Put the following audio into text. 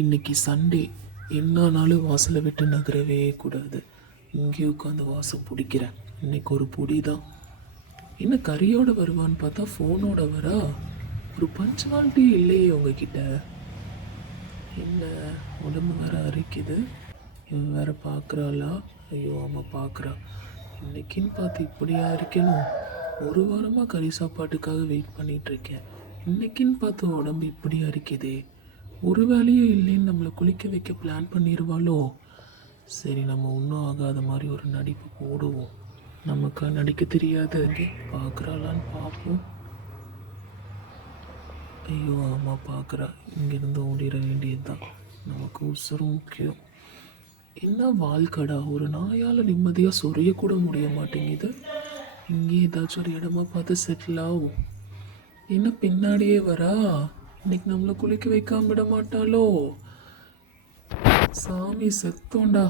இன்னைக்கு சண்டே, என்னானாலும் வாசலை விட்டு நகரவே கூடாது. இங்கே உட்காந்து வாசம் பிடிக்கிறேன். இன்னைக்கு ஒரு பொடி தான். என்ன கறியோட வருவான்னு பார்த்தா ஃபோனோட வரா. ஒரு பஞ்சுவாலிட்டி இல்லையே உங்ககிட்ட. என்ன உடம்பு வேற அரிக்குது. இவன் வேற பார்க்குறாளா? ஐயோ ஆமாம் பார்க்குறா. இன்னைக்குன்னு பார்த்து இப்படியா இருக்கணும். ஒரு வாரமாக கறி சாப்பாட்டுக்காக வெயிட் பண்ணிட்டு இருக்கேன். இன்னைக்குன்னு பார்த்து உடம்பு இப்படி அரிக்குதே. ஒரு வேலையும் இல்லைன்னு நம்மளை குளிக்க வைக்க பிளான் பண்ணிடுவாளோ. சரி, நம்ம ஒன்றும் ஆகாத மாதிரி ஒரு நடிப்பு போடுவோம். நமக்கு நடிக்க தெரியாது. பார்க்குறாளான்னு பார்ப்போம். ஐயோ ஆமாம் பார்க்குறா. இங்கேருந்து ஓடிட வேண்டியது தான். நமக்கு உசுரும் முக்கியம். என்ன வாழ்க்கடா, ஒரு நாயால் நிம்மதியாக சொரிய கூட முடிய மாட்டேங்குது. இங்கே ஏதாச்சும் ஒரு இடமா பார்த்து செட்டில் ஆகும். என்ன பின்னாடியே வரா. இன்னைக்கு நம்மளை குளிக்க வைக்காம விட மாட்டாளோ. சாமி செத்தோண்டா.